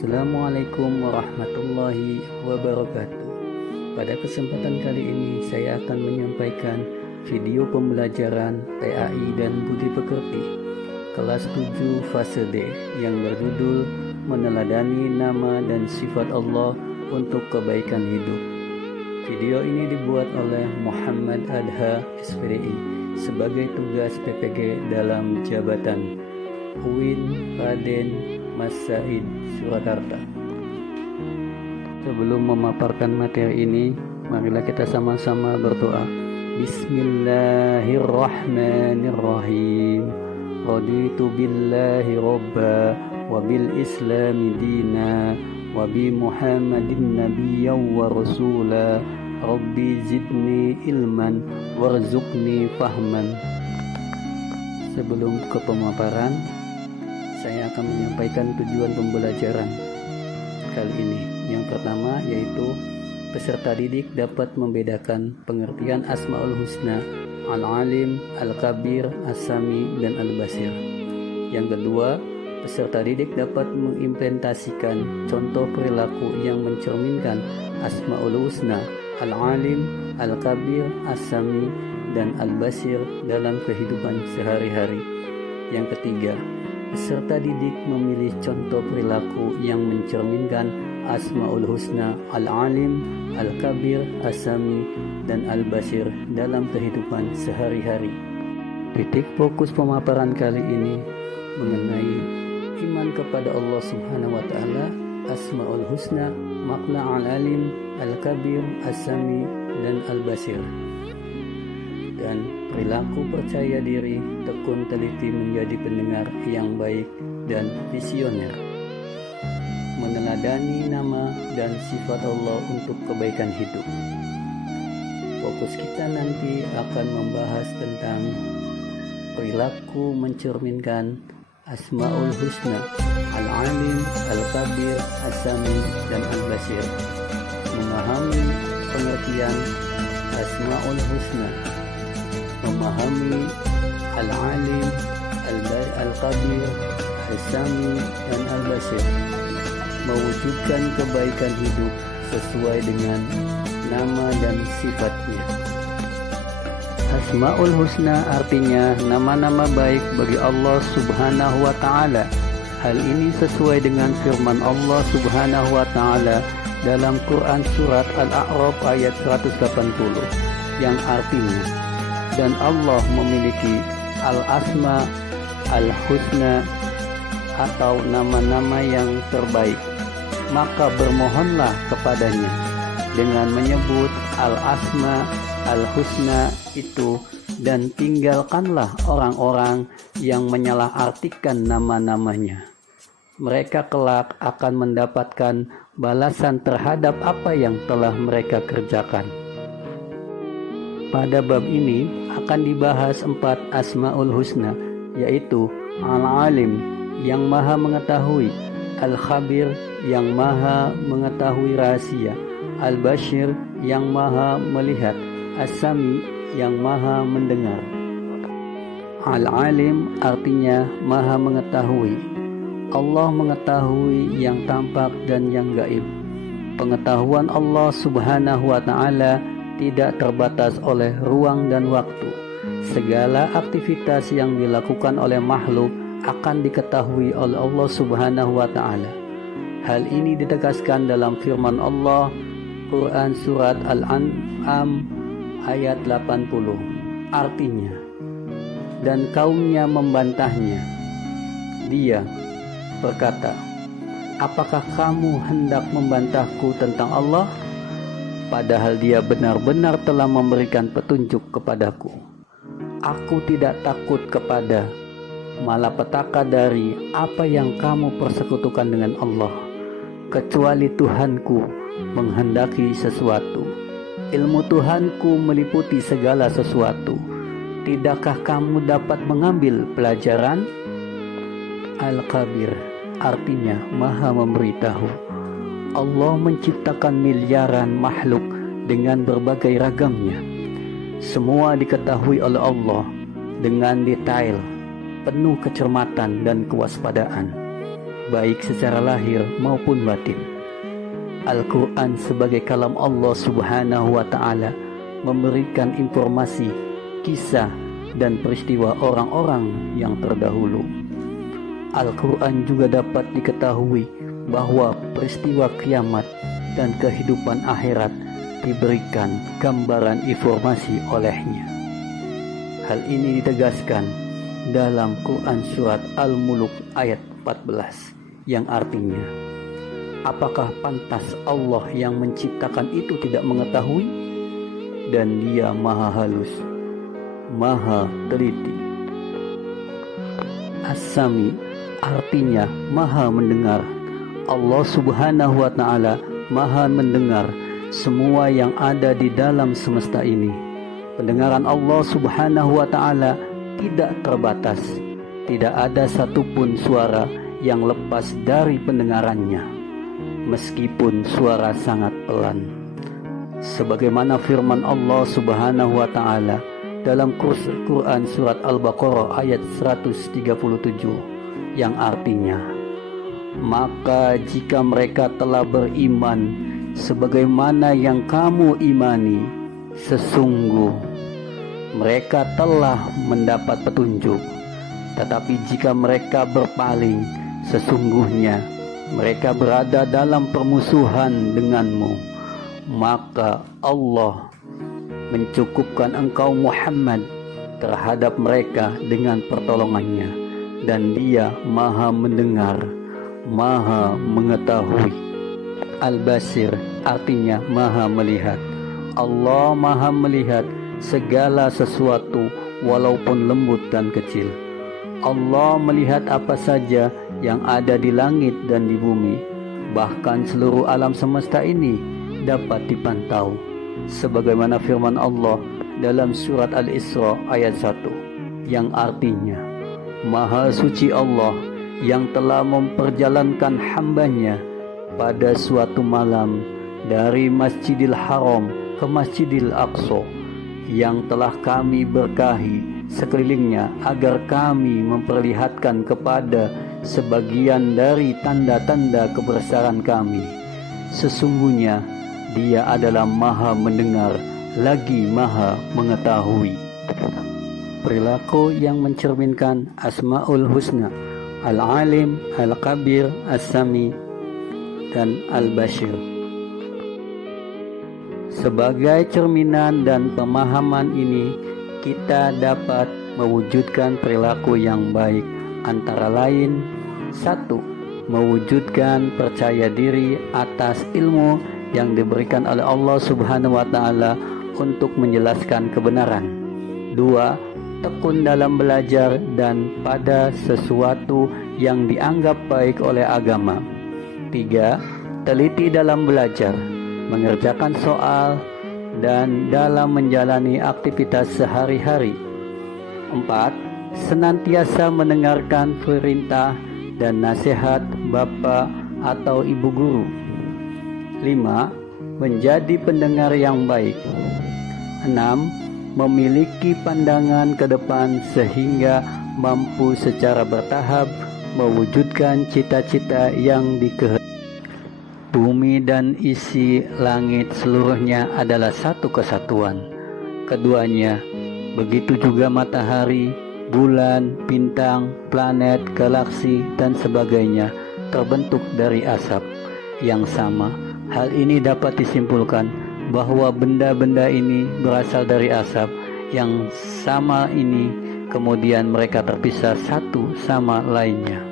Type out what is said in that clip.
Assalamualaikum warahmatullahi wabarakatuh. Pada kesempatan kali ini saya akan menyampaikan video pembelajaran PAI dan Budi Pekerti kelas 7 fase D yang berjudul Meneladani Nama dan Sifat Allah untuk Kebaikan Hidup. Video ini dibuat oleh Muhammad Adha SPDI sebagai tugas PPG dalam jabatan UIN Raden Mas Said Surakarta. Sebelum memaparkan materi ini, marilah kita sama-sama berdoa. Bismillahirrahmanirrahim. Raditu billahi robba wa bil islami dina wa bi muhammadin nabiyyan wa rasula. Rabbi zidni ilman warzuqni fahman. Sebelum ke pemaparan, saya akan menyampaikan tujuan pembelajaran kali ini. Yang pertama yaitu peserta didik dapat membedakan pengertian Asmaul Husna, Al-Alim, Al-Kabir, As-Sami, dan Al-Basir. Yang kedua, peserta didik dapat mengimplementasikan contoh perilaku yang mencerminkan Asmaul Husna, Al-Alim, Al-Kabir, As-Sami, dan Al-Basir dalam kehidupan sehari-hari. Yang ketiga, peserta didik memilih contoh perilaku yang mencerminkan Asmaul Husna, Al-Alim, Al-Kabir, As-Sami, dan Al-Basir dalam kehidupan sehari-hari. Titik fokus pemaparan kali ini mengenai iman kepada Allah Subhanahu wa Ta'ala, Asmaul Husna, makna Al-Alim, Al-Kabir, As-Sami, dan Al-Basir, dan perilaku percaya diri, tekun teliti menjadi pendengar yang baik dan visioner. Meneladani nama dan sifat Allah untuk kebaikan hidup. Fokus kita nanti akan membahas tentang perilaku mencerminkan Asmaul Husna, Al-Alim, Al-Kabir, As-Sami, dan Al-Basir. Memahami pengertian Asmaul Husna, memahami Al-Alim, Al-Kabir, Al-Sami, dan Al-Basir, mewujudkan kebaikan hidup sesuai dengan nama dan sifatnya. Asmaul Husna artinya nama-nama baik bagi Allah Subhanahu wa Ta'ala. Hal ini sesuai dengan firman Allah Subhanahu wa Ta'ala dalam Quran surat Al-A'raf ayat 180 yang artinya, dan Allah memiliki Al-Asma Al-Husna atau nama-nama yang terbaik, maka bermohonlah kepadanya dengan menyebut Al-Asma Al-Husna itu, dan tinggalkanlah orang-orang yang menyalahartikan nama-namanya. Mereka kelak akan mendapatkan balasan terhadap apa yang telah mereka kerjakan. Pada bab ini akan dibahas 4 Asmaul Husna, yaitu Al-Alim yang maha mengetahui, Al-Khabir yang maha mengetahui rahasia, Al-Basir yang maha melihat, As-Sami yang maha mendengar. Al-Alim artinya maha mengetahui. Allah mengetahui yang tampak dan yang gaib. Pengetahuan Allah Subhanahu wa Ta'ala tidak terbatas oleh ruang dan waktu. Segala aktivitas yang dilakukan oleh makhluk akan diketahui oleh Allah Subhanahu wa Ta'ala. Hal ini ditegaskan dalam firman Allah Quran surat Al-An'am ayat 80. Artinya, dan kaumnya membantahnya. Dia berkata, apakah kamu hendak membantahku tentang Allah? Padahal dia benar-benar telah memberikan petunjuk kepadaku. Aku tidak takut kepada malapetaka dari apa yang kamu persekutukan dengan Allah, kecuali Tuhanku menghendaki sesuatu. Ilmu Tuhanku meliputi segala sesuatu. Tidakkah kamu dapat mengambil pelajaran? Al-Kabir artinya maha memberitahu. Allah menciptakan miliaran makhluk dengan berbagai ragamnya. Semua diketahui oleh Allah dengan detail, penuh kecermatan dan kewaspadaan. baik secara lahir maupun batin. Al-Quran sebagai kalam Allah Subhanahu wa Ta'ala memberikan informasi, kisah, dan peristiwa orang-orang yang terdahulu. Al-Quran juga dapat diketahui bahwa peristiwa kiamat dan kehidupan akhirat diberikan gambaran informasi olehnya. Hal ini ditegaskan dalam Quran surat Al-Muluk ayat 14 yang artinya, apakah pantas Allah yang menciptakan itu tidak mengetahui? Dan Dia maha halus, maha teliti. As-Sami artinya maha mendengar. Allah Subhanahu wa Ta'ala maha mendengar semua yang ada di dalam semesta ini. Pendengaran Allah Subhanahu wa Ta'ala tidak terbatas. Tidak ada satupun suara yang lepas dari pendengarannya, meskipun suara sangat pelan. Sebagaimana firman Allah Subhanahu wa Ta'ala dalam Quran surat Al-Baqarah ayat 137 yang artinya, maka jika mereka telah beriman sebagaimana yang kamu imani, sesungguh mereka telah mendapat petunjuk. Tetapi jika mereka berpaling, sesungguhnya mereka berada dalam permusuhan denganmu. Maka Allah mencukupkan engkau Muhammad terhadap mereka dengan pertolongannya, dan Dia maha mendengar, maha mengetahui. Al-Basir artinya maha melihat. Allah maha melihat segala sesuatu walaupun lembut dan kecil. Allah melihat apa saja yang ada di langit dan di bumi. Bahkan seluruh alam semesta ini dapat dipantau. Sebagaimana firman Allah dalam surat Al-Isra ayat 1 yang artinya, Maha suci Allah yang telah memperjalankan hambanya pada suatu malam dari Masjidil Haram ke Masjidil Aqsa, yang telah kami berkahi sekelilingnya agar kami memperlihatkan kepada sebagian dari tanda-tanda kebesaran kami. Sesungguhnya Dia adalah maha mendengar lagi maha mengetahui. Perilaku yang mencerminkan Asmaul Husna, Al-Alim, Al-Kabir, As-Sami, dan Al-Bashir. Sebagai cerminan dan pemahaman ini, kita dapat mewujudkan perilaku yang baik, antara lain: 1. Mewujudkan percaya diri atas ilmu yang diberikan oleh Allah Subhanahu wa Ta'ala untuk menjelaskan kebenaran. 2. Tekun dalam belajar dan pada sesuatu yang dianggap baik oleh agama. 3. Teliti dalam belajar, mengerjakan soal, dan dalam menjalani aktivitas sehari-hari. 4. Senantiasa mendengarkan perintah dan nasihat bapak atau ibu guru. 5. Menjadi pendengar yang baik. 6. Memiliki pandangan ke depan sehingga mampu secara bertahap mewujudkan cita-cita yang dikehendaki. Bumi dan isi langit seluruhnya adalah satu kesatuan. Keduanya, begitu juga matahari, bulan, bintang, planet, galaksi, dan sebagainya terbentuk dari asap yang sama. Hal ini dapat disimpulkan bahwa benda-benda ini berasal dari asap yang sama ini, kemudian mereka terpisah satu sama lainnya.